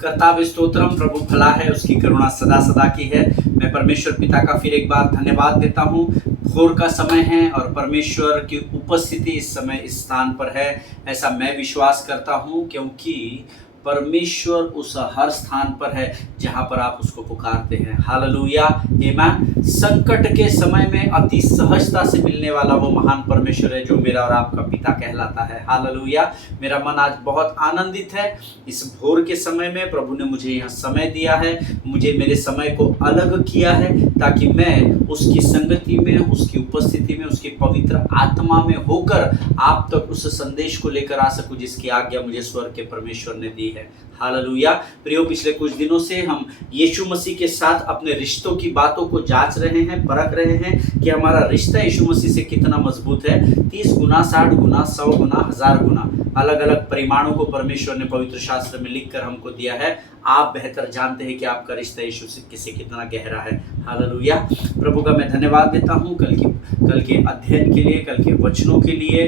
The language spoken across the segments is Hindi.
कर्ताव स्तोत्रम, प्रभु भला है, उसकी करुणा सदा सदा की है। मैं परमेश्वर पिता का फिर एक बार धन्यवाद देता हूँ। भोर का समय है और परमेश्वर की उपस्थिति इस समय इस स्थान पर है, ऐसा मैं विश्वास करता हूँ, क्योंकि परमेश्वर उस हर स्थान पर है जहाँ पर आप उसको पुकारते हैं। हालेलुया, आमीन। संकट के समय में अति सहजता से मिलने वाला वो महान परमेश्वर है जो मेरा और आपका पिता कहलाता है। हालेलुया। मेरा मन आज बहुत आनंदित है। इस भोर के समय में प्रभु ने मुझे यहाँ समय दिया है, मुझे मेरे समय को अलग किया है ताकि मैं उसकी संगति में, उसकी उपस्थिति में, उसकी पवित्र आत्मा में होकर आप तक उस संदेश को लेकर आ सकूं जिसकी आज्ञा मुझे स्वर्ग के परमेश्वर ने दी है। हालेलुया। प्रियो, पिछले कुछ दिनों से हम यीशु मसीह के साथ अपने रिश्तों की बातों को जांच रहे हैं, परख रहे हैं कि हमारा रिश्ता यीशु मसीह से कितना मजबूत है। 30 गुना, 60 गुना, 100 गुना, 1000 गुना अलग अलग परिमाणों को परमेश्वर ने पवित्र शास्त्र में लिखकर हमको दिया है। आप बेहतर जानते हैं कि आपका रिश्ता यीशु से कितना गहरा है। हालेलुया। प्रभु का मैं धन्यवाद देता हूँ कल के अध्ययन के लिए, कल के वचनों के लिए।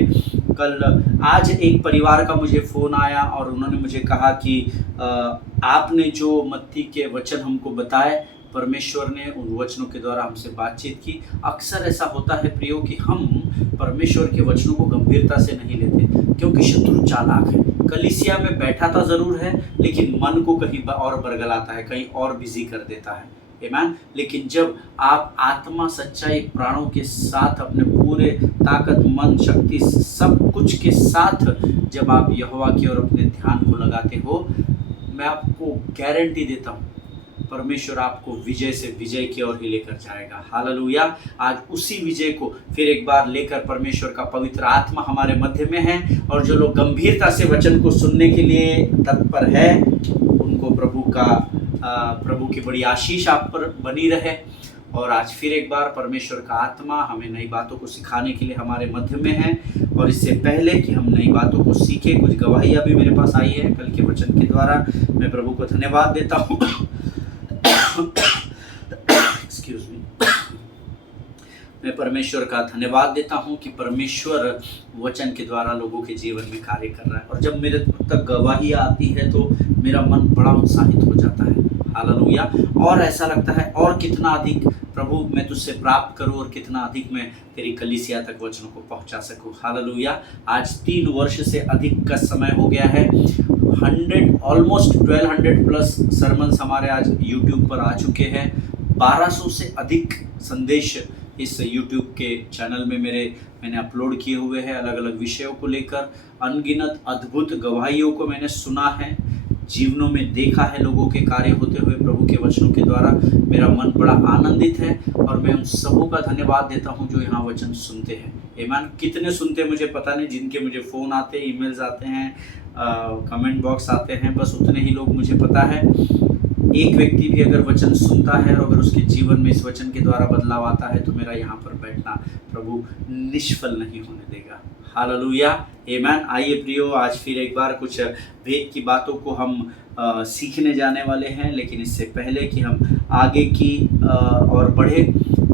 आज एक परिवार का मुझे फ़ोन आया और उन्होंने मुझे कहा कि आपने जो मत्ती के वचन हमको बताए, परमेश्वर ने उन वचनों के द्वारा हमसे बातचीत की। अक्सर ऐसा होता है प्रियो कि हम परमेश्वर के वचनों को गंभीरता से नहीं लेते, क्योंकि शत्रु चालाक है। कलीसिया में बैठा था ज़रूर है, लेकिन मन को कहीं और बरगलाता है, कहीं और बिजी कर देता है। आमीन। लेकिन जब आप आत्मा, सच्चाई, प्राणों के साथ, अपने पूरे ताकत, मन, शक्ति, सब कुछ के साथ जब आप यहोवा की ओर अपने ध्यान को लगाते हो, मैं आपको गारंटी देता हूँ परमेश्वर आपको विजय से विजय की ओर ही लेकर जाएगा। हालेलुया। आज उसी विजय को फिर एक बार लेकर परमेश्वर का पवित्र आत्मा हमारे मध्य में है, और जो लोग गंभीरता से वचन को सुनने के लिए तत्पर है उनको प्रभु की बड़ी आशीष आप पर बनी रहे। और आज फिर एक बार परमेश्वर का आत्मा हमें नई बातों को सिखाने के लिए हमारे मध्य में है। और इससे पहले कि हम नई बातों को सीखें, कुछ गवाहियाँ भी मेरे पास आई है कल के वचन के द्वारा। मैं प्रभु को धन्यवाद देता हूँ। Excuse me. मैं परमेश्वर का धन्यवाद देता हूँ कि परमेश्वर वचन के द्वारा लोगों के जीवन में कार्य कर रहा है। और जब मेरे तक गवाही आती है तो मेरा मन बड़ा उत्साहित हो जाता है। हालेलुया। और ऐसा लगता है और कितना अधिक प्रभु मैं तुझसे प्राप्त करूं और कितना अधिक मैं तेरी कलीसिया तक वचनों को पहुंचा सकूं। हालेलुया। आज 3 वर्ष से अधिक का समय हो गया है। ऑलमोस्ट 1200 प्लस सरमन्स हमारे आज यूट्यूब पर आ चुके हैं। 1200 से अधिक संदेश इस यूट्यूब के चैनल में मैंने अपलोड किए हुए हैं, अलग अलग विषयों को लेकर। अनगिनत अद्भुत गवाहियों को मैंने सुना है, जीवनों में देखा है लोगों के कार्य होते हुए प्रभु के वचनों के द्वारा। मेरा मन बड़ा आनंदित है और मैं उन सबों का धन्यवाद देता हूं जो यहाँ वचन सुनते हैं। आमीन। कितने सुनते मुझे पता नहीं, जिनके मुझे फ़ोन आते, ईमेल्स आते हैं, कमेंट बॉक्स आते हैं, बस उतने ही लोग मुझे पता है। एक व्यक्ति भी अगर वचन सुनता है और अगर उसके जीवन में इस वचन के द्वारा बदलाव आता है तो मेरा यहाँ पर बैठना प्रभु निष्फल नहीं होने देगा। हालेलुया, आमीन। आइए प्रियो, आज फिर एक बार कुछ वेद की बातों को हम सीखने जाने वाले हैं। लेकिन इससे पहले कि हम आगे की और बढ़े,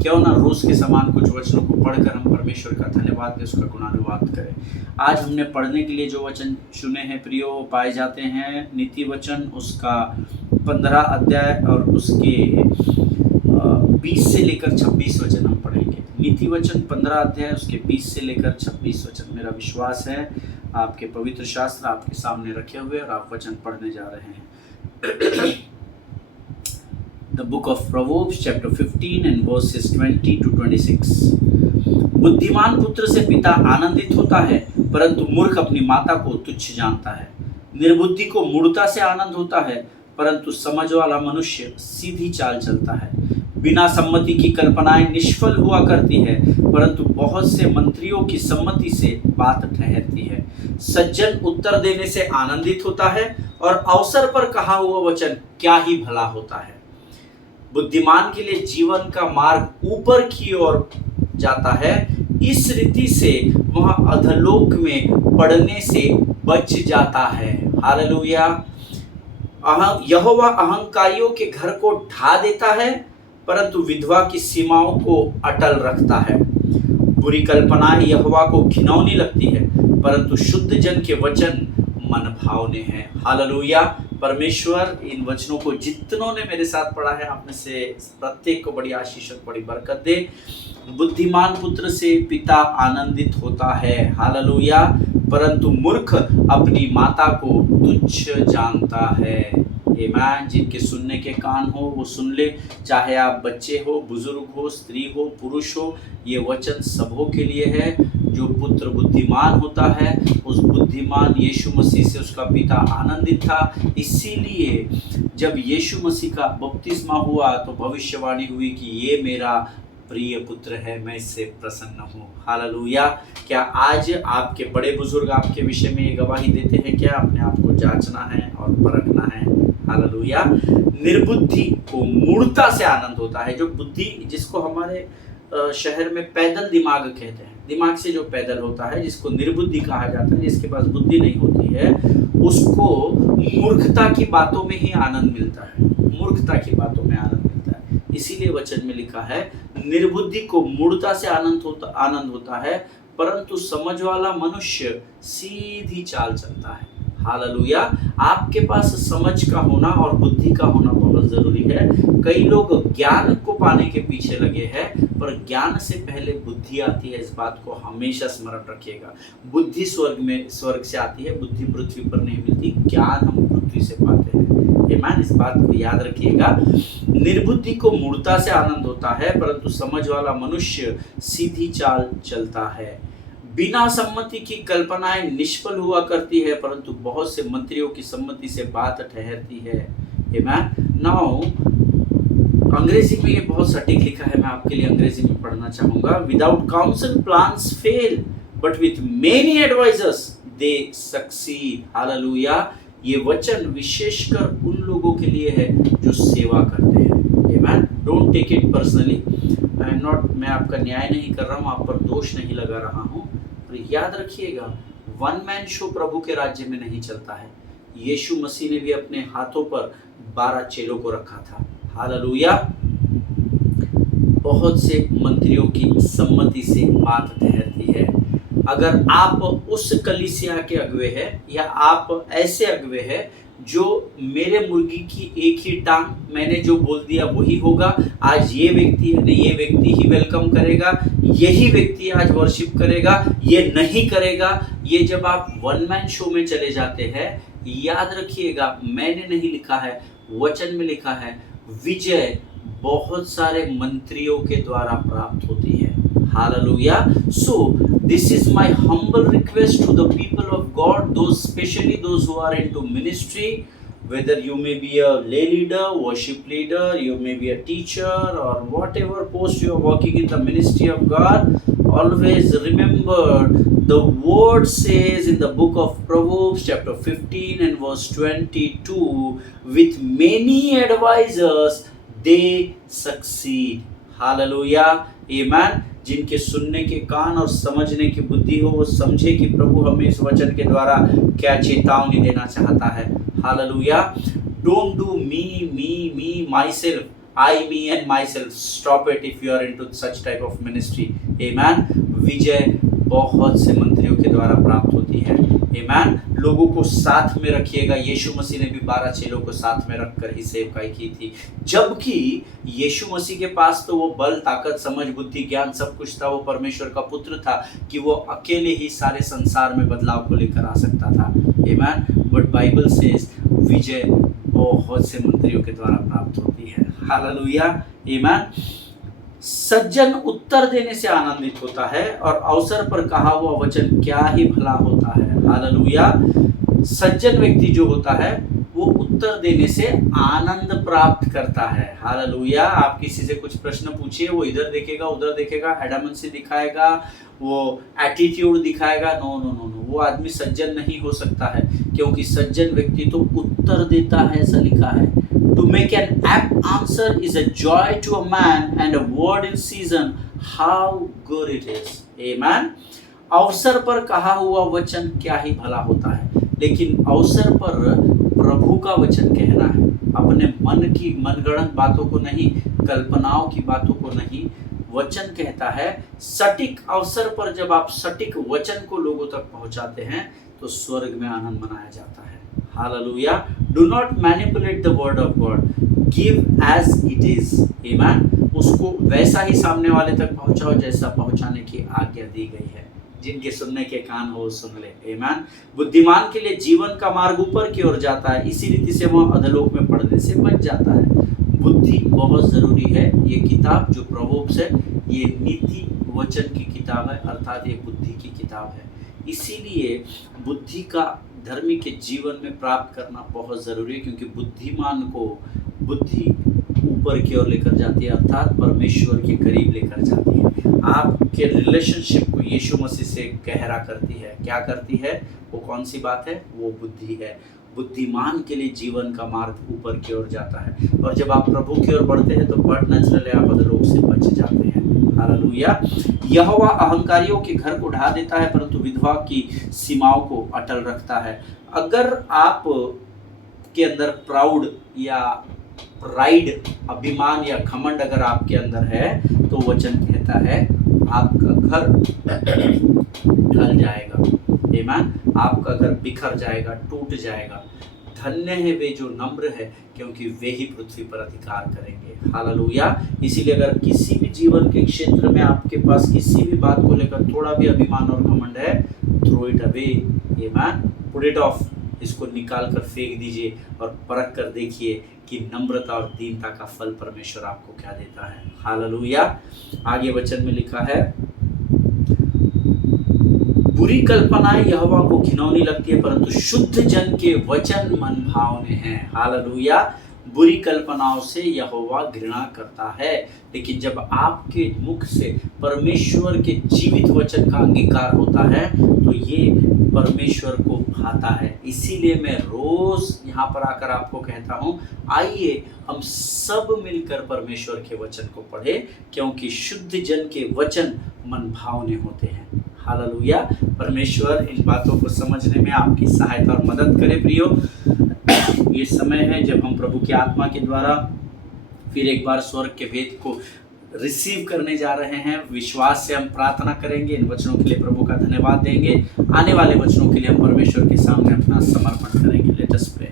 क्यों ना रोज़ के समान कुछ वचनों को पढ़कर हम परमेश्वर का धन्यवाद दें, उसका गुणानुवाद करें। आज हमने पढ़ने के लिए जो वचन चुने हैं प्रियो, पाए जाते हैं नीति वचन उसका 15 अध्याय और उसके 20 से लेकर 26 वचन हम पढ़ेंगे। नीति वचन 15 अध्याय उसके 20 से लेकर 26 वचन। मेरा विश्वास है आपके पवित्र शास्त्र आपके सामने रखे हुए और आप वचन पढ़ने जा रहे हैं। The book of Proverbs chapter 15 and verses 20 to 26। बुद्धिमान पुत्र से पिता आनंदित होता है, परंतु मूर्ख अपनी माता को तुच्छ जानता है। निर्बुद्धि को मूढ़ता से आनंद होता है, परंतु समझ वाला मनुष्य सीधी चाल चलता है। बिना सम्मति की कल्पनाएं निष्फल हुआ करती है, परंतु बहुत से मंत्रियों की सम्मति से बात ठहरती है। सज्जन उत्तर देने से आनंदित होता है और अवसर पर कहा हुआ वचन क्या ही भला होता है। बुद्धिमान के लिए जीवन का मार्ग ऊपर की ओर जाता है, इस रीति से वह अधोलोक में पड़ने से बच जाता है। हालेलुया। यहोवा अहंकारियों के घर को ढा देता है, परंतु विधवा की सीमाओं को अटल रखता है। बुरी कल्पनाएं यहोवा को घिनौनी लगती है, परंतु शुद्ध जन के वचन मन भावने हैं। हालेलुया। परमेश्वर इन वचनों को जितनों ने मेरे साथ पढ़ा है, आप में से प्रत्येक को बड़ी आशीष और बड़ी बरकत दे। बुद्धिमान पुत्र से पिता आनंदित होता है, हालेलुया, परंतु मूर्ख अपनी माता को तुच्छ जानता है। आमीन। जिनके सुनने के कान हो वो सुन ले, चाहे आप बच्चे हो, बुजुर्ग हो, स्त्री हो, पुरुष हो, ये वचन सबों के लिए है। जो पुत्र बुद्धिमान होता है, उस बुद्धिमान यीशु मसीह से उसका पिता आनंदित था। इसीलिए जब यीशु मसीह का बपतिस्मा हुआ तो भविष्यवाणी हुई कि ये मेरा प्रिय पुत्र है, मैं इससे प्रसन्न हूँ। हालेलुया। क्या आज आपके बड़े बुजुर्ग आपके विषय में ये गवाही देते हैं? क्या अपने आप को जांचना है और परखना है। हालेलुया। निर्बुद्धि को मूढ़ता से आनंद होता है। जो बुद्धि, जिसको हमारे शहर में पैदल दिमाग कहते हैं, दिमाग से जो पैदल होता है, जिसको निर्बुद्धि कहा जाता है, जिसके पास बुद्धि नहीं होती है, उसको मूर्खता की बातों में ही आनंद मिलता है। मूर्खता की बातों में आनंद मिलता है। इसीलिए वचन में लिखा है, निर्बुद्धि को मूढ़ता से आनंद होता है, परंतु समझ वाला मनुष्य सीधी चाल चलता है। हालेलुया। आपके पास समझ का होना और बुद्धि का होना बहुत जरूरी है। कई लोग ज्ञान को पाने के पीछे लगे हैं, पर ज्ञान से पहले बुद्धि आती है। इस बात को हमेशा स्मरण रखिएगा। बुद्धि स्वर्ग से आती है, बुद्धि पृथ्वी पर नहीं मिलती। ज्ञान हम पृथ्वी से पाते हैं। आमीन। इस बात को याद रखिएगा। निर्बुद्धि को मूढ़ता से आनंद होता है, परंतु समझ वाला मनुष्य सीधी चाल चलता है। बिना सम्मति की कल्पनाएं निष्फल हुआ करती है, परंतु बहुत से मंत्रियों की सम्मति से बात ठहरती है। आमीन। नाउ अंग्रेजी में ये बहुत सटीक लिखा है, मैं आपके लिए अंग्रेजी में पढ़ना चाहूंगा। Without counsel plans fail, but with many advisers they succeed. Hallelujah. ये वचन विशेषकर उन लोगों के लिए है जो सेवा करते हैं। Amen. Don't take it personally. मैं आपका न्याय नहीं कर रहा हूँ, आप पर दोष नहीं लगा रहा हूँ। और याद रखिएगा, वन मैन शो प्रभु के राज्य में नहीं चलता है। यीशु मसीह ने भी अपने हाथों पर 12 चेलों को रखा था। हालेलुया। बहुत से मंत्रियों की सम्मति से बात ठहरती है। अगर आप उस कलीसिया के अगुवे हैं, या आप ऐसे अगुवे हैं जो मेरे मुर्गी की एक ही टांग, मैंने जो बोल दिया वही होगा, आज ये व्यक्ति है, ये व्यक्ति ही वेलकम करेगा, यही व्यक्ति आज वर्शिप करेगा, ये नहीं करेगा, ये जब आप वन मैन शो में चले जाते हैं, याद रखिएगा, मैंने नहीं लिखा है, वचन में लिखा है, विजय बहुत सारे मंत्रियों के द्वारा प्राप्त होती है। Hallelujah. So this is my humble request to the people of God, those especially those who are into ministry, whether you may be a lay leader, worship leader, you may be a teacher, or whatever post you are working in the ministry of God, always remember the word says in the book of Proverbs chapter 15 and verse 22, with many advisors they succeed. Hallelujah. Amen. जिनके सुनने के कान और समझने की बुद्धि हो, वो समझे कि प्रभु हमें इस वचन के द्वारा क्या चेतावनी देना चाहता है। Hallelujah. Don't do me myself, I me and myself. Stop it if you are into such type of ministry. Amen. विजय बहुत से मंत्रियों के द्वारा प्राप्त होती है। आमीन। लोगों को साथ में रखिएगा। यीशु मसीह ने भी 12 चेलों को साथ में रखकर ही सेवकाई की थी, जबकि यीशु मसीह के पास तो वो बल, ताकत, समझ, बुद्धि, ज्ञान सब कुछ था। वो परमेश्वर का पुत्र था कि वो अकेले ही सारे संसार में बदलाव को लेकर आ सकता था। आमीन। बट बाइबल सेज विजय बहुत से मंत्रियों के द्वारा प्राप्त होती है। हालेलुया। आमीन। सज्जन उत्तर देने से आनंदित होता है, और अवसर पर कहा हुआ वचन क्या ही भला होता है। हालेलुया। सज्जन व्यक्ति जो होता है वो उत्तर देने से आनंद प्राप्त करता है। हालेलुया। आप किसी से कुछ प्रश्न पूछिए, वो इधर देखेगा, उधर देखेगा, एडामेंसी दिखाएगा, वो एटीट्यूड दिखाएगा। नो नो नो नो, वो आदमी सज्जन नहीं हो सकता है, क्योंकि सज्जन व्यक्ति तो उत्तर देता है, ऐसा लिखा है। To make an apt answer is a joy to a man, and a word in season, how good it is. Amen. अवसर पर कहा हुआ वचन क्या ही भला होता है, लेकिन अवसर पर प्रभु का वचन कहना है, अपने मन की मनगढ़ंत बातों को नहीं, कल्पनाओं की बातों को नहीं। वचन कहता है सटीक अवसर पर जब आप सटीक वचन को लोगों तक पहुंचाते हैं तो स्वर्ग में आनंद मनाया जाता है। Hallelujah. Do not manipulate the word of God, give as it is, amen. उसको वैसा ही सामने वाले तक पहुंचाओ जैसा पहुंचाने की आज्ञा दी गई है। जिनके सुनने के कान हो सुन ले, आमीन। बुद्धिमान के लिए जीवन का मार्ग ऊपर की ओर जाता है, इसी रीति से वह अधलोक में पड़ने से बच जाता है। बुद्धि बहुत जरूरी है। ये किताब जो प्रोवर्ब्स है, ये नीति वचन की किताब है, अर्थात ये बुद्धि की किताब है। इसीलिए बुद्धि का धर्मी के जीवन में प्राप्त करना बहुत ज़रूरी है, क्योंकि बुद्धिमान को बुद्धि ऊपर की ओर लेकर जाती है, अर्थात परमेश्वर के करीब लेकर जाती है। आपके रिलेशनशिप को यीशु मसीह से गहरा करती है। क्या करती है? वो कौन सी बात है? वो बुद्धि है। बुद्धिमान के लिए जीवन का मार्ग ऊपर की ओर जाता है, और जब आप प्रभु की ओर बढ़ते हैं तो बट नेचुरली आप अधलोक से बच जाते हैं। हालेलुया। यहोवा अहंकारियों के घर को ढा देता है, परंतु विधवा की सीमाओं को अटल रखता है। अगर आप के अंदर प्राउड या प्राइड, अभिमान या घमंड अगर आपके अंदर है, तो वचन कहता है आपका घर ढल जाएगा, आमीन। आपका घर बिखर जाएगा, टूट जाएगा। धन्य है वे जो नम्र है, क्योंकि वे ही पृथ्वी पर अधिकार करेंगे। हालेलुया। इसीलिए अगर किसी भी जीवन के क्षेत्र में आपके पास किसी भी बात को लेकर थोड़ा भी अभिमान और घमंड है, थ्रो इट अवे, आमीन, पुट इट ऑफ। इसको निकाल कर फेंक दीजिए और परख कर देखिए कि नम्रता और दीनता का फल परमेश्वर आपको क्या देता है। हालेलुया। आगे वचन में लिखा है, बुरी कल्पनाएं यहोवा को घिनौनी लगती है, परंतु शुद्ध जन के वचन मन भावने हैं। हालेलुया। बुरी कल्पनाओं से यहोवा घृणा करता है, लेकिन जब आपके मुख से परमेश्वर के जीवित वचन का अंगीकार होता है तो ये परमेश्वर को भाता है। इसीलिए मैं रोज यहाँ पर आकर आपको कहता हूँ, आइए हम सब मिलकर परमेश्वर के वचन को पढ़े, क्योंकि शुद्ध जन के वचन मन भावने होते हैं। हालेलुया। परमेश्वर इन बातों को समझने में आपकी सहायता और मदद करे। प्रियो, ये समय है जब हम प्रभु की आत्मा के द्वारा फिर एक बार स्वर्ग के भेद को रिसीव करने जा रहे हैं। विश्वास से हम प्रार्थना करेंगे, इन वचनों के लिए प्रभु का धन्यवाद देंगे। आने वाले वचनों के लिए हम परमेश्वर के सामने अपना समर्पण करेंगे। Let us pray.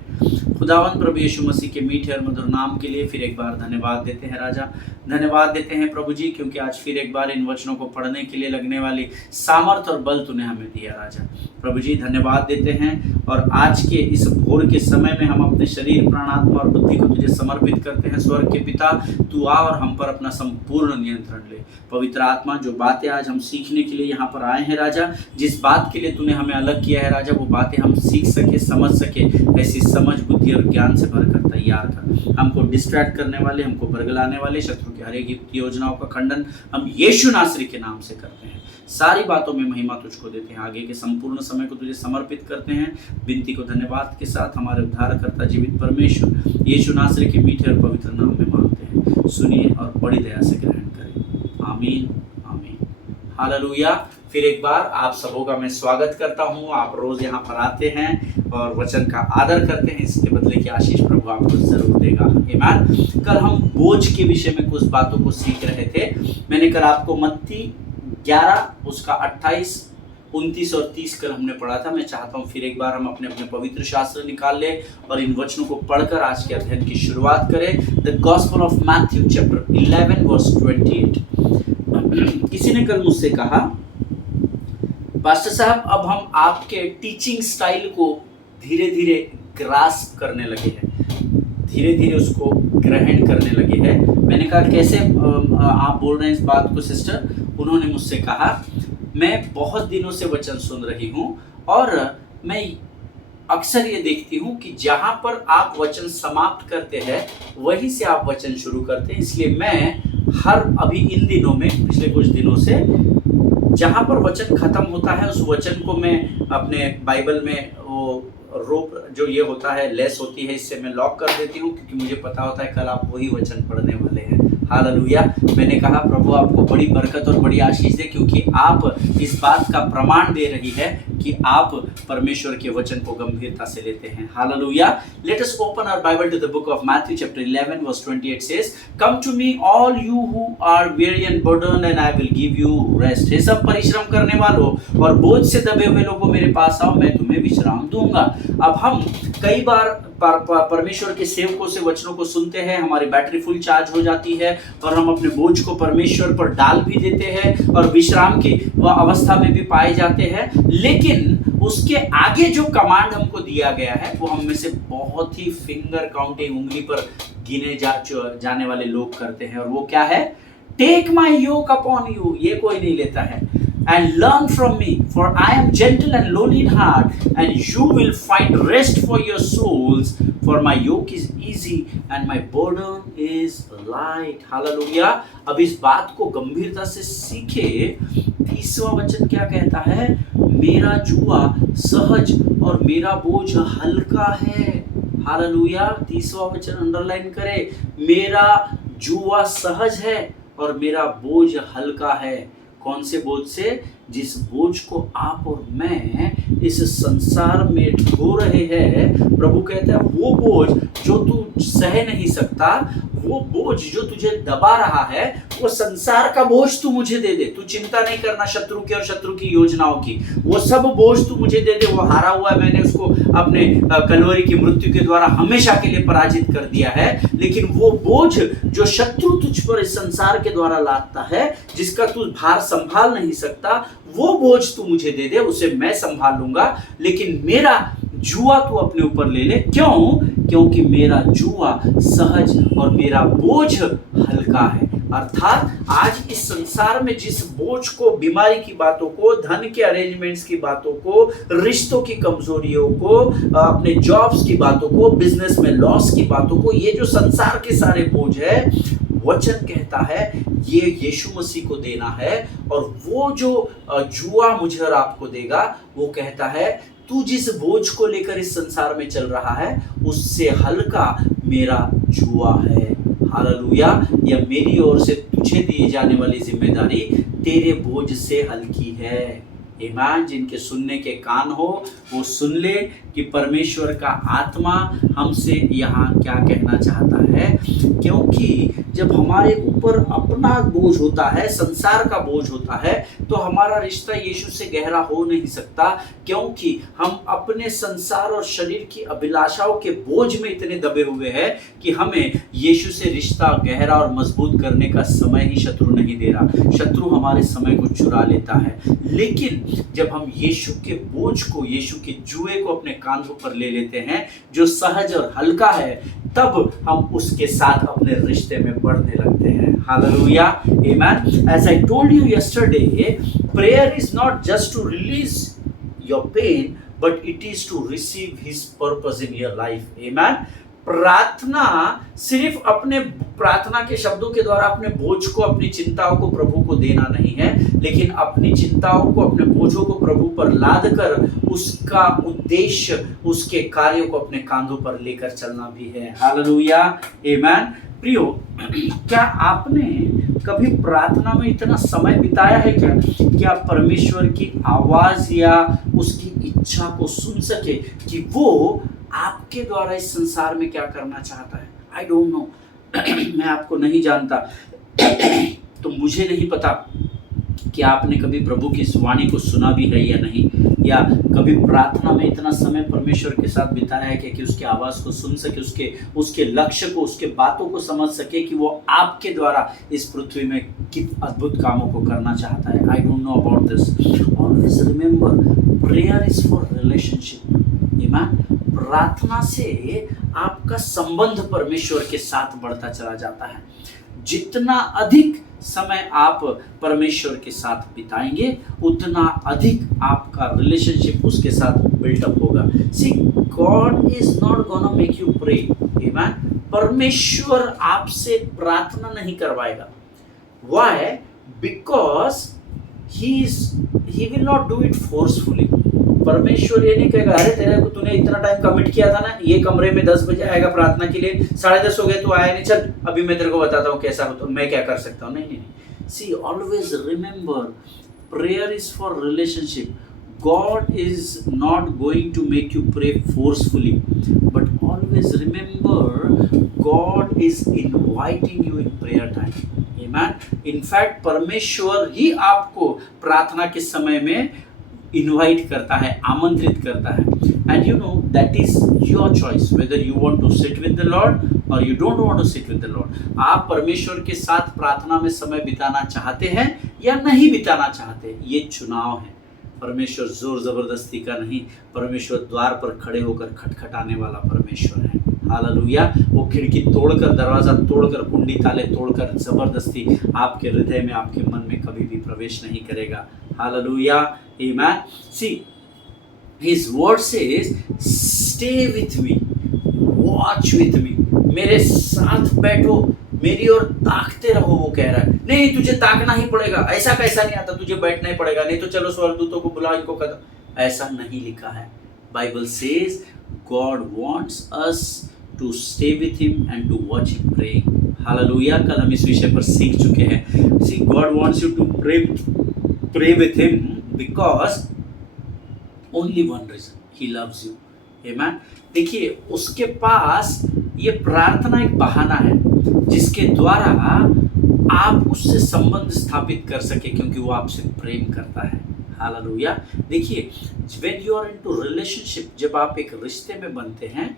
खुदावंद प्रभु यीशु मसीह के मीठे और मधुर नाम के लिए फिर एक बार धन्यवाद देते हैं राजा। धन्यवाद देते हैं प्रभु जी, क्योंकि आज फिर एक बार इन वचनों को पढ़ने के लिए लगने वाली सामर्थ और बल तूने हमें दिया राजा। प्रभु जी धन्यवाद देते हैं, और आज के इस भोर के समय में हम अपने शरीर, प्राण, आत्मा और बुद्धि को तुझे समर्पित करते हैं। स्वर्ग के पिता, तू आ और हम पर अपना संपूर्ण नियंत्रण ले। पवित्र आत्मा, जो बातें आज हम सीखने के लिए यहाँ पर आए हैं राजा, जिस बात के लिए तूने हमें अलग किया है राजा, वो बातें हम सीख सके, समझ सके, ऐसी समझ, बुद्धि और ज्ञान से भरकर तैयार कर। हमको डिस्ट्रैक्ट करने वाले, हमको बरगलाने वाले शत्रु की हर एक योजनाओं का खंडन हम यीशु नासरी के नाम से करते हैं। सारी बातों में महिमा तुझको देते हैं। आगे के संपूर्ण समय को तुझे समर्पित करते हैं। विनती को धन्यवाद के साथ हमारे उद्धारकर्ता जीवित परमेश्वर यीशु नासरी के मीठे और पवित्र नाम में मांगते हैं। सुनिए और बड़ी दया से ग्रहण करें। आमीन, आमीन। हालेलुया। फिर एक बार आप सबों का मैं स्वागत करता हूँ। आप रोज यहाँ पर आते हैं और वचन का आदर करते हैं, इसके बदले की आशीष प्रभु आपको जरूर देगा। आमीन। कल हम बोझ के विषय में कुछ बातों को सीख रहे थे। मैंने कल आपको मत्ती 11 उसका 28, 29 और 30 कल हमने पढ़ा था। मैं चाहता हूँ फिर एक बार हम अपने अपने पवित्र शास्त्र निकाल ले और इन वचनों को पढ़कर आज के अध्ययन की शुरुआत करें। The gospel of Matthew chapter 11 verse 28। किसी ने कल मुझसे कहा, पास्टर साहब, अब हम आपके टीचिंग स्टाइल को धीरे धीरे ग्रास्प करने लगे हैं, धीरे धीरे उसको ग्रहण करने लगे हैं। मैंने कहा कैसे आप बोल रहे हैं इस बात को सिस्टर? उन्होंने मुझसे कहा, मैं बहुत दिनों से वचन सुन रही हूँ और मैं अक्सर ये देखती हूँ कि जहाँ पर आप वचन समाप्त करते हैं वहीं से आप वचन शुरू करते हैं। इसलिए मैं अभी इन दिनों में, पिछले कुछ दिनों से, जहाँ पर वचन खत्म होता है उस वचन को मैं अपने बाइबल में वो रोप जो ये होता है, लेस होती है, इससे मैं लॉक कर देती हूँ, क्योंकि मुझे पता होता है कल आप वही वचन पढ़ने वाले हैं। हालेलुया। मैंने कहा प्रभु आपको बड़ी बरकत और बड़ी आशीष दे, क्योंकि आप इस बात का प्रमाण दे रही है कि आप परमेश्वर के वचन को गंभीरता से लेते हैं। Hallelujah. Let us open our Bible to the book of Matthew chapter 11 verse 28 says, come to me all you who are weary and burdened and I will give you rest। हे सब परिश्रम करने वालों और बोझ से दबे हुए लोगों मेरे पास आओ, मैं तुम्हें विश्राम दूंगा। अब हम कई बार परमेश्वर के सेवकों से वचनों को सुनते हैं, हमारी बैटरी फुल चार्ज हो जाती है और हम अपने बोझ को परमेश्वर पर डाल भी देते हैं और विश्राम की वह अवस्था में भी पाए जाते हैं। लेकिन उसके आगे जो कमांड हमको दिया गया है वो हम में से बहुत ही फिंगर काउंटिंग, उंगली पर गिने जाने वाले लोग करते हैं, और वो क्या है? Take my yoke upon you. ये कोई नहीं लेता है। And learn from me, for I am gentle and lowly in heart, and you will find rest for your souls, for my yoke is easy and my burden is light। Hallelujah. अब इस बात को गंभीरता से सीखे। 30वां वचन क्या कहता है? मेरा जुआ सहज और मेरा बोझ हल्का है। हालेलुया। 30वां वचन अंडरलाइन करे, मेरा जुआ सहज है और मेरा बोझ हल्का है। कौन से बोझ से? जिस बोझ को आप और मैं इस संसार में ढो रहे हैं, प्रभु कहता है वो बोझ जो तू सह नहीं सकता, वो बोझ जो तुझे दबा रहा है, वो संसार का बोझ तू मुझे दे दे। तू चिंता नहीं करना शत्रु की और शत्रु की योजनाओं की, वो सब बोझ तू मुझे दे दे। वो हारा हुआ है, मैंने उसको अपने कलवरी की मृत्यु के द्वारा हमेशा के लिए पराजित कर दिया है। लेकिन वो बोझ जो शत्रु तुझ पर इस संसार के द्वारा लादता है, जिसका तू भार संभाल नहीं सकता, वो बोझ तू मुझे दे दे, उसे मैं संभाल लूंगा। लेकिन मेरा जुआ तू अपने ऊपर ले ले। क्यों? क्योंकि मेरा जुआ सहज और मेरा बोझ हल्का है। अर्थात आज इस संसार में जिस बोझ को, बीमारी की बातों को, धन के अरेंजमेंट्स की बातों को, रिश्तों की कमजोरियों को, अपने जॉब्स की बातों को, बिजनेस में लॉस की बातों को, ये जो संसार के सारे बोझ है, वचन कहता है ये यीशु मसीह को देना है। और वो जो जुआ मुझे और आपको देगा, वो कहता है तू जिस बोझ को लेकर इस संसार में चल रहा है, उससे हल्का मेरा जुआ है। हालेलुया। या मेरी ओर से तुझे दी जाने वाली जिम्मेदारी तेरे बोझ से हल्की है। ईमान। जिनके सुनने के कान हो वो सुन ले कि परमेश्वर का आत्मा हमसे यहाँ क्या कहना चाहता है। क्योंकि जब हमारे ऊपर अपना बोझ होता है, संसार का बोझ होता है, तो हमारा रिश्ता यीशु से गहरा हो नहीं सकता, क्योंकि हम अपने संसार और शरीर की अभिलाषाओं के बोझ में इतने दबे हुए हैं कि हमें यीशु से रिश्ता गहरा और मजबूत करने का समय ही शत्रु नहीं दे रहा। शत्रु हमारे समय को चुरा लेता है। लेकिन जब हम यीशु के बोझ को, यीशु के जुए को अपने कांधों पर ले लेते हैं, जो सहज और हल्का है, तब हम उसके साथ अपने रिश्ते में बढ़ने लगते हैं। Hallelujah. Amen. As I told you yesterday, prayer is not just to release your pain, but it is to receive His purpose in your life. Amen. प्रार्थना सिर्फ अपने प्रार्थना के शब्दों के द्वारा अपने बोझ को, अपनी चिंताओं को प्रभु को देना नहीं है, लेकिन अपनी चिंताओं को, अपने बोझों को प्रभु पर लाद कर उसका उद्देश्य, उसके कार्यों को अपने कांधों पर लेकर चलना भी है। हालेलुया। आमेन। प्रियो, क्या आपने कभी प्रार्थना में इतना समय बिताया है क्या परमेश्वर की आवाज या उसकी इच्छा को सुन सके कि वो आपके द्वारा इस संसार में क्या करना चाहता है? I don't know. मैं आपको नहीं जानता तो मुझे नहीं पता कि आपने कभी प्रभु की इस वाणी को सुना भी है या नहीं, या कभी प्रार्थना में इतना समय परमेश्वर के साथ बिताया है कि उसकी आवाज़ को सुन सके, उसके लक्ष्य को, उसके बातों को समझ सके कि वो आपके द्वारा इस पृथ्वी में कित अद्भुत कामों को करना चाहता है। I don't know about this. Always remember, prayer is for relationship. प्रार्थना से आपका संबंध परमेश्वर के साथ बढ़ता चला जाता है। जितना अधिक समय आप परमेश्वर के साथ बिताएंगे, उतना अधिक आपका रिलेशनशिप उसके साथ बिल्टअप होगा। See, God is not gonna make you pray. Amen. परमेश्वर आपसे प्रार्थना नहीं करवाएगा। Why? Because he will not do it forcefully. परमेश्वर ये नहीं कहेगा अरे तेरे को तूने इतना टाइम कमिट किया था ना, ये कमरे में 10 बजे आएगा प्रार्थना के लिए, 10:30 हो गए तू आया नहीं, चल अभी मैं तेरे को बताता हूँ कैसा हो तो मैं क्या कर सकता हूँ। नहीं नहीं नहीं, see always remember prayer is for relationship. God is not going to make you pray forcefully, but always remember God is inviting you in prayer time. Amen. In fact परमेश्वर ही आपको प्रार्थना के समय में इनवाइट करता है, आमंत्रित करता है। And you know that is your choice whether you want to sit with the Lord और you don't want to sit with the Lord. आप परमेश्वर के साथ प्रार्थना में समय बिताना चाहते हैं या नहीं बिताना चाहते, ये चुनाव है। परमेश्वर जोर जबरदस्ती का नहीं, परमेश्वर द्वार पर खड़े होकर खटखटाने वाला परमेश्वर है। हालेलुया। वो खिड़की तोड़कर, दरवाजा तोड़कर, कुंडी ताले तोड़कर जबरदस्ती आपके हृदय में, आपके मन में कभी भी प्रवेश नहीं करेगा। Hallelujah. Amen. See his word says stay with me, watch with me, मेरे साथ बैठो, मेरी ओर ताकते रहो। वो कह रहा है नहीं तुझे ताकना ही पड़ेगा, ऐसा कैसा नहीं आता, तुझे बैठना ही पड़ेगा, नहीं तो चलो स्वर्गदूतों को बुलाओ, इनको कर दो। ऐसा नहीं लिखा है। Bible says God wants us to stay with him and to watch him praying. Hallelujah. कल हम इस विषय पर सीख चुके हैं। See God wants you to pray with him because only one reason, he loves you. Amen. देखिए उसके पास ये प्रार्थना एक बहाना है जिसके द्वारा आप उससे संबंध स्थापित कर सके, क्योंकि वो आपसे प्रेम करता है। हालेलुया। देखिए when you are into relationship, जब आप एक रिश्ते में बनते हैं,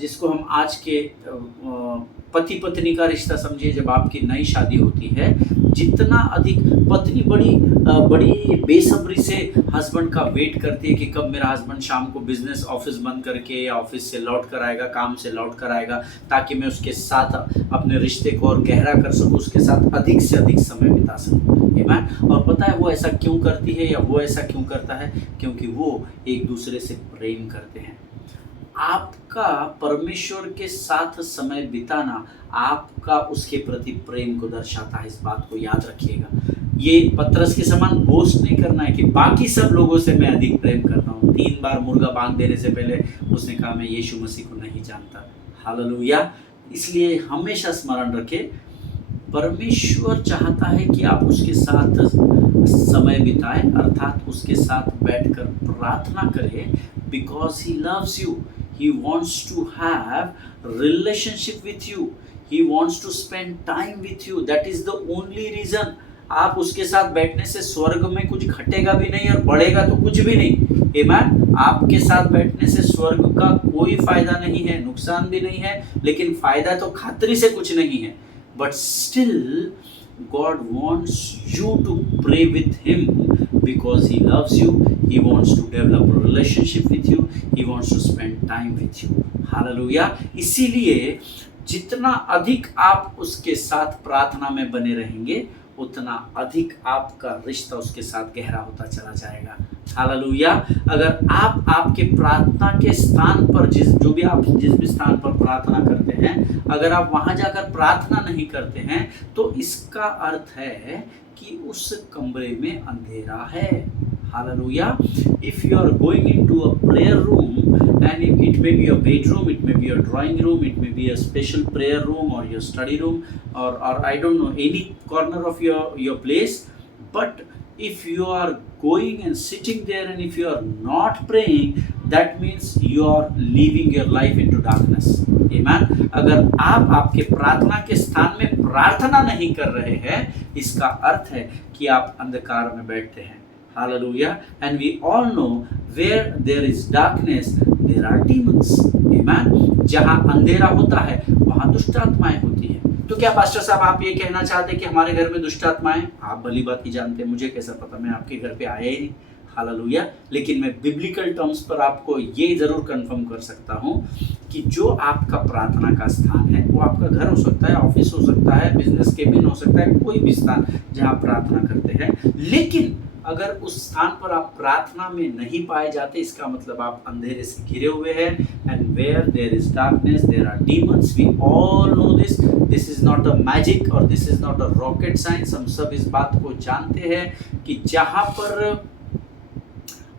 जिसको हम आज के पति पत्नी का रिश्ता समझिए, जब आपकी नई शादी होती है, जितना अधिक पत्नी बड़ी बेसब्री से हस्बैंड का वेट करती है कि कब मेरा हस्बैंड शाम को बिजनेस ऑफिस बंद करके या ऑफिस से लौट कर आएगा, काम से लौट कर आएगा, ताकि मैं उसके साथ अपने रिश्ते को और गहरा कर सकूं, उसके साथ अधिक से अधिक समय बिता सकूं। आमीन। और पता है वो ऐसा क्यों करती है या वो ऐसा क्यों करता है? क्योंकि वो एक दूसरे से प्रेम करते हैं। आपका परमेश्वर के साथ समय बिताना आपका उसके प्रति प्रेम को दर्शाता है। इस बात को याद रखिएगा। ये पतरस के समान बोस्ट नहीं करना है कि बाकी सब लोगों से मैं अधिक प्रेम करता हूँ। 3 बार मुर्गा बांध देने से पहले उसने कहा मैं यीशु मसीह को नहीं जानता। हालेलुया। इसलिए हमेशा स्मरण रखें, परमेश्वर चाहता है कि आप उसके साथ समय बिताएं, अर्थात उसके साथ बैठकर प्रार्थना करें, because he loves you. He wants to have relationship with you. He wants to spend time with you. That is the only reason. आप उसके साथ बैठने से स्वर्ग में कुछ घटेगा भी नहीं और बढ़ेगा तो कुछ भी नहीं। आमीन। आपके साथ बैठने से स्वर्ग का कोई फायदा नहीं है, नुकसान भी नहीं है, लेकिन फायदा तो खातरी से कुछ नहीं है। But still God wants you to pray with him because he loves you. He wants to develop a relationship with you. He wants to spend time with you. Hallelujah. इसीलिए जितना अधिक आप उसके साथ प्रार्थना में बने रहेंगे, उतना अधिक आपका रिश्ता उसके साथ गहरा होता चला जाएगा। हालेलुया। अगर आप आपके प्रार्थना के स्थान पर जिस भी स्थान पर प्रार्थना करते हैं, अगर आप वहां जाकर प्रार्थना नहीं करते हैं, तो इसका अर्थ है कि उस कमरे में अंधेरा है। Hallelujah. If you are going into a prayer room, and it may be a bedroom, it may be a drawing room, it may be a special prayer room or your study room, or I don't know, any corner of your place, but if you are going and sitting there and if you are not praying, that means you are living your life into darkness. Amen. अगर आप आपके प्रार्थना के स्थान में प्रार्थना नहीं कर रहे हैं, इसका अर्थ है कि आप अंधकार में बैठते हैं। Hallelujah. And we all know where there is darkness, there are demons. Amen. जहाँ अंधेरा होता है वहाँ दुष्ट आत्माएं होती है। तो क्या पास्टर साहब आप ये कहना चाहते हैं कि हमारे घर में दुष्ट आत्माएं? आप भली बात ही जानते हैं, मुझे कैसा पता, मैं आपके घर पे आया ही नहीं। हालेलुया। लेकिन मैं बिब्लिकल टर्म्स पर आपको ये जरूर कंफर्म कर सकता हूँ कि जो आपका प्रार्थना का स्थान है वो आपका घर हो सकता है, ऑफिस हो सकता है, बिजनेस केबिन हो सकता है, कोई भी स्थान जहाँ प्रार्थना करते हैं। लेकिन अगर उस स्थान पर आप प्रार्थना में नहीं पाए जाते, इसका मतलब आप अंधेरे से घिरे हुए हैं। And where there is darkness there are demons. We all know this. This is not a magic और this is not a rocket science. हम सब इस बात को जानते हैं कि जहाँ पर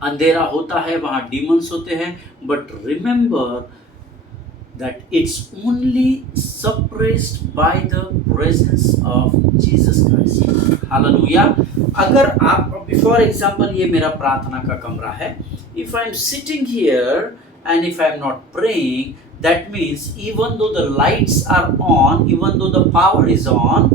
अंधेरा होता है, वहाँ डीमंस होते हैं, but remember that it's only suppressed by the presence of Jesus Christ. Hallelujah. अगर आप फॉर एग्जाम्पल ये मेरा प्रार्थना का कमरा है, if I am sitting here and if I am not praying, that means even though the lights are on, even though the power is on,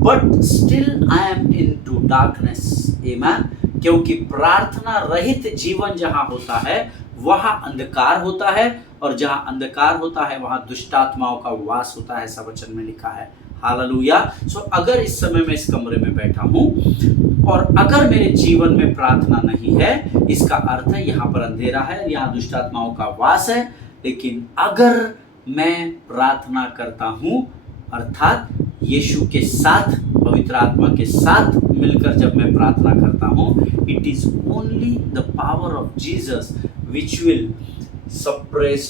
but still I am into darkness. Amen. क्योंकि प्रार्थना रहित जीवन जहाँ होता है वहाँ अंधकार होता है, और जहाँ अंधकार होता है वहाँ दुष्टात्माओं का वास होता है, ऐसा वचन में लिखा है। हालेलुया। सो अगर इस समय मैं इस कमरे में बैठा हूँ और अगर मेरे जीवन में प्रार्थना नहीं है, इसका अर्थ है यहाँ पर अंधेरा है, यहाँ दुष्टात्माओं का वास है। लेकिन अगर मैं प्रार्थना करता हूँ, अर्थात यीशु के साथ, पवित्र आत्मा के साथ मिलकर जब मैं प्रार्थना करता हूँ, it is only the power of Jesus which will suppress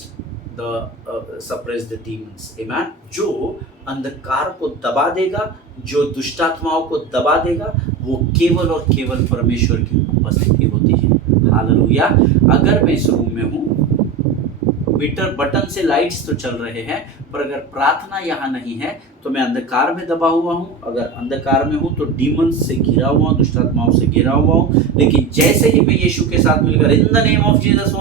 the demons. Amen. जो अंधकार को दबा देगा, जो दुष्टात्माओं को दबा देगा, वो केवल और केवल परमेश्वर की उपस्थिति होती है। हालेलुया। अगर मैं इस रूम में हूँ, मीटर बटन से लाइट्स तो चल रहे हैं, पर अगर प्रार्थना यहाँ नहीं है तो मैं अंधकार में दबा हुआ हूँ। अगर अंधकार में हूँ तो डीमंस से घिरा हुआ हूँ, दुष्टात्माओं से घिरा हुआ हूँ। लेकिन जैसे ही मैं यीशु के साथ मिलकर in the name of Jesus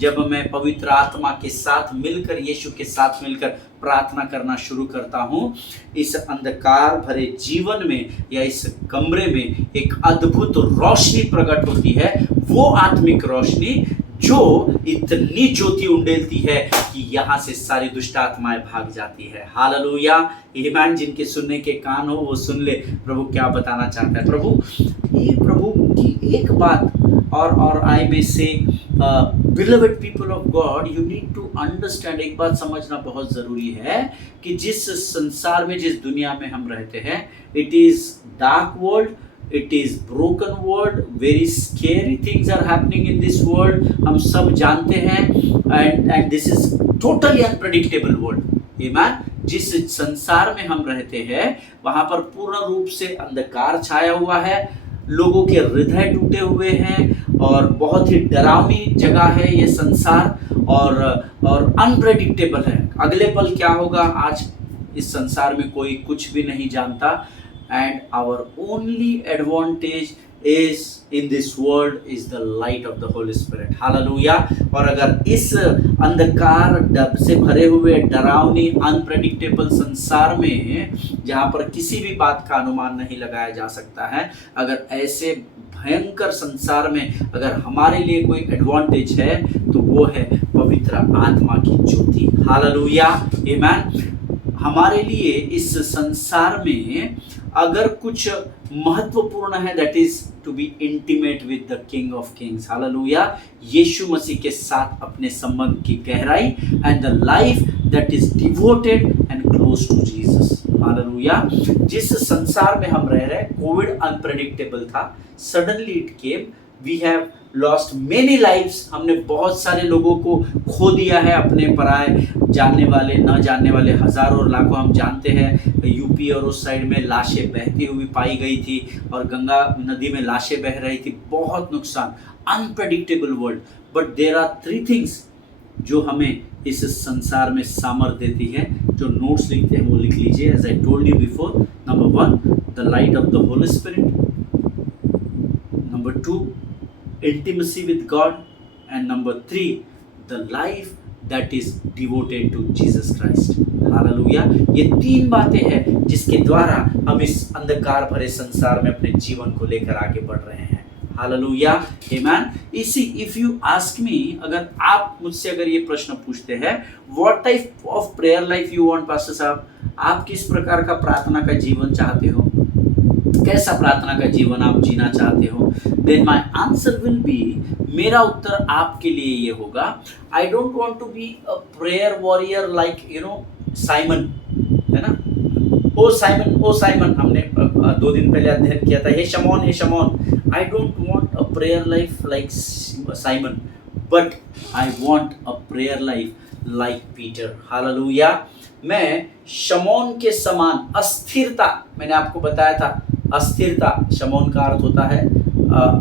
जब मैं पवित्र आत्मा के साथ मिलकर, यीशु के साथ मिलकर प्रार्थना करना शुरू करता हूँ, इस अंधकार भरे जीवन में या इस कमरे में एक अद्भुत रोशनी प्रकट होती है। वो आत्मिक रोशनी जो इतनी ज्योति उंडेलती है कि यहाँ से सारी दुष्ट आत्माएं भाग जाती है। हालेलुया। ईमान। जिनके सुनने के कान हो वो सुन ले, प्रभु क्या बताना चाहता है। प्रभु की एक बात, और I may say beloved people of God, you need to understand, एक बात समझना बहुत ज़रूरी है कि जिस संसार में, जिस दुनिया में हम रहते हैं, it is dark world, it is broken world, very scary things are happening in this world, हम सब जानते हैं, and this is totally unpredictable world. Amen. जिस संसार में हम रहते हैं वहाँ पर पूर्ण रूप से अंधकार छाया हुआ है, लोगों के हृदय टूटे हुए हैं और बहुत ही डरावनी जगह है ये संसार, और अनप्रेडिक्टेबल है। अगले पल क्या होगा, आज इस संसार में कोई कुछ भी नहीं जानता। And our only advantage is in this world is the light of the Holy Spirit. Hallelujah. और अगर इस अंधकार डब से भरे हुए डरावनी अनप्रेडिक्टेबल संसार में, जहाँ पर किसी भी बात का अनुमान नहीं लगाया जा सकता है, अगर ऐसे भयंकर संसार में अगर हमारे लिए कोई एडवांटेज है तो वो है पवित्र आत्मा की ज्योति। हालेलुया। आमीन। हमारे लिए इस संसार में अगर कुछ महत्वपूर्ण है, that is to be intimate with the king of kings. Hallelujah. Yeshu Masih के साथ अपने संबंध की गहराई, and the life that is devoted and close to Jesus. Hallelujah. जिस संसार में हम रह रहे हैं, कोविड अनप्रेडिक्टेबल था, suddenly it came, we have lost many lives, हमने बहुत सारे लोगों को खो दिया है, अपने पराए, जानने वाले न जानने वाले हजारों और लाखों हम जानते हैं। यूपी और उस साइड में लाशें बहती हुई पाई गई थी और गंगा नदी में लाशें बह रही थी, बहुत नुकसान, unpredictable world. But there are 3 things जो हमें इस संसार में सामर्थ्य देती है। जो नोट्स लिखते हैं वो लिख लीजिए, as I told you before. Number 1, the light of the Holy Spirit. Number 2, intimacy with God, and number 3, the life that is devoted to Jesus Christ. Hallelujah. ये 3 बातें हैं जिसके द्वारा हम इस अंधकार भरे संसार में अपने जीवन को लेकर आगे बढ़ रहे हैं। हालेलुया। आमीन। इसी इफ यू आस्क मी, अगर आप मुझसे अगर ये प्रश्न पूछते हैं, what type of prayer life you want pastor साहब, आप किस प्रकार का प्रार्थना का जीवन चाहते हो, कैसा प्रार्थना का जीवन आप जीना चाहते हो, then my answer will be, मेरा उत्तर आपके लिए ये होगा, I don't want to be a prayer warrior like Simon, है ना, ओ साइमन, हमने 2 दिन पहले अध्ययन किया था, हे शमौन, आई don't want a prayer life like Simon, but I want a prayer life like Peter. Hallelujah. मैं शमौन के समान अस्थिरता, मैंने आपको बताया था, अस्थिरता, शमौन का अर्थ होता है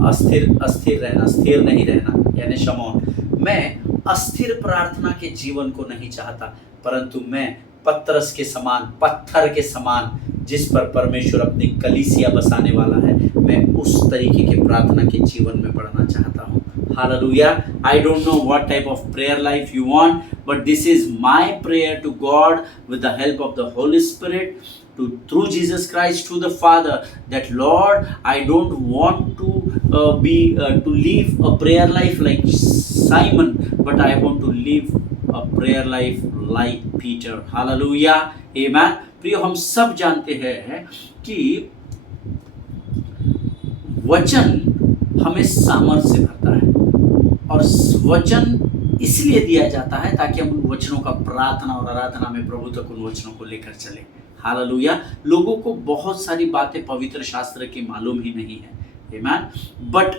अस्थिर रहना, स्थिर नहीं रहना, यानी शमौन। मैं अस्थिर प्रार्थना के जीवन को नहीं चाहता, परंतु मैं पतरस के समान, पत्थर के समान, जिस पर परमेश्वर अपनी कलीसिया बसाने वाला है, मैं उस तरीके के प्रार्थना के जीवन में बढ़ना चाहता हूँ। Hallelujah. I don't know what type of prayer life you want, but this is my prayer to God with the help of the Holy Spirit, through Jesus Christ to the Father, that Lord, I don't want to live a prayer life like Simon, but I want to live a prayer life like Peter. Hallelujah. Amen. प्रिय, हम सब जानते हैं कि वचन हमें सामर्थ्य से भरता है, और वचन इसलिए दिया जाता है ताकि हम उन वचनों का प्रार्थना और आराधना में प्रभु तक उन वचनों को लेकर चले। हालेलुया। लोगों को बहुत सारी बातें पवित्र शास्त्र की मालूम ही नहीं है। आमीन। बट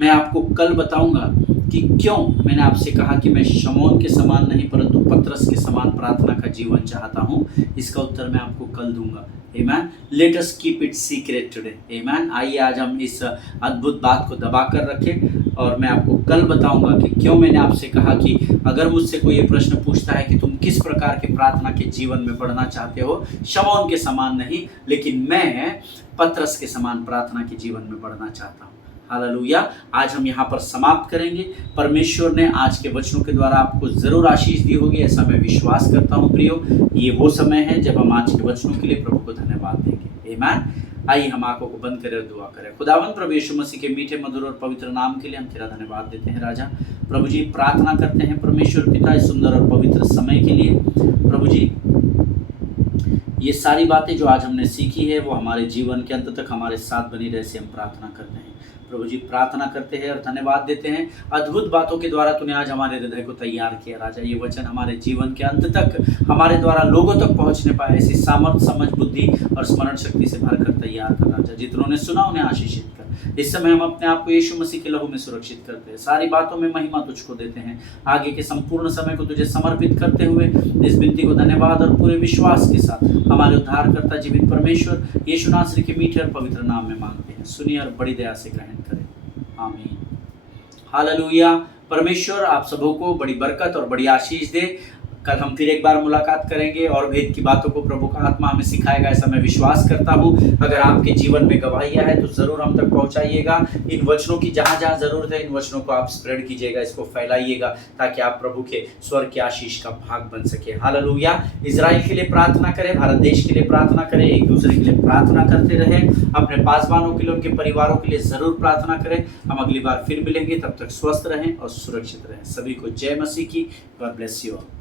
मैं आपको कल बताऊंगा कि क्यों मैंने आपसे कहा कि मैं शमौन के समान नहीं परंतु पतरस के समान प्रार्थना का जीवन चाहता हूं। इसका उत्तर मैं आपको कल दूंगा। आमीन। Let us keep it secret today. आमीन। आइए आज हम इस अद्भुत बात को दबा कर रखें, और मैं आपको कल बताऊंगा कि क्यों मैंने आपसे कहा कि अगर मुझसे कोई ये प्रश्न पूछता है कि तुम किस प्रकार के प्रार्थना के जीवन में बढ़ना चाहते हो, शमौन के समान नहीं, लेकिन मैं पतरस के समान प्रार्थना के जीवन में बढ़ना चाहता हूँ। हालेलुया। आज हम यहाँ पर समाप्त करेंगे। परमेश्वर ने आज के वचनों के द्वारा आपको जरूर आशीष दी होगी, ऐसा मैं विश्वास करता हूँ। प्रियो, ये वो समय है जब हम आज के वचनों के लिए प्रभु को धन्यवाद देंगे। आमीन। आइए हम आंखों को बंद करें और दुआ करें। खुदावंद प्रभु यीशु मसीह के मीठे, मधुर और पवित्र नाम के लिए हम तेरा धन्यवाद देते हैं। राजा प्रभु जी, प्रार्थना करते हैं परमेश्वर पिता इस सुंदर और पवित्र समय के लिए। प्रभु जी, ये सारी बातें जो आज हमने सीखी है वो हमारे जीवन के अंत तक हमारे साथ बनी रहे, से हम प्रार्थना करते हैं। प्रभु जी, प्रार्थना करते हैं और धन्यवाद देते हैं, अद्भुत बातों के द्वारा तूने आज हमारे हृदय को तैयार किया। राजा, ये वचन हमारे जीवन के अंत तक हमारे द्वारा लोगों तक पहुंचने पाए, ऐसी सामर्थ, समझ, बुद्धि और स्मरण शक्ति से भरकर तैयार कर। राजा, जितनों ने सुना उन्हें आशीषित कर। इस समय हम अपने आप को यीशु मसीह के लहू में सुरक्षित करते हैं, सारी बातों में महिमा तुझको देते हैं। आगे के संपूर्ण समय को तुझे समर्पित करते हुए इस विनती को धन्यवाद और पूरे विश्वास के साथ हमारे उद्धारकर्ता जीवित परमेश्वर यीशु नासरी के मीठे और पवित्र नाम में मांगते हैं। सुनिए और बड़ी दया से ग्रहण करें। आमीन। हालेलुया। परमेश्वर आप सबों को बड़ी बरकत और बड़ी आशीष दे। कल हम फिर एक बार मुलाकात करेंगे और भेद की बातों को प्रभु का आत्मा हमें सिखाएगा, ऐसा मैं विश्वास करता हूँ। अगर आपके जीवन में गवाहियाँ है तो जरूर हम तक पहुँचाइएगा। इन वचनों की जहाँ जहाँ जरूरत है, इन वचनों को आप स्प्रेड कीजिएगा, इसको फैलाइएगा, ताकि आप प्रभु के स्वर्ग के आशीष का भाग बन सके। हालेलुया। इजराइल के लिए प्रार्थना करें, भारत देश के लिए प्रार्थना करें, एक दूसरे के लिए प्रार्थना करते रहें, अपने पासवानों के लिए, उनके परिवारों के लिए जरूर प्रार्थना करें। हम अगली बार फिर मिलेंगे, तब तक स्वस्थ रहें और सुरक्षित रहें। सभी को जय मसीह की। God bless you all.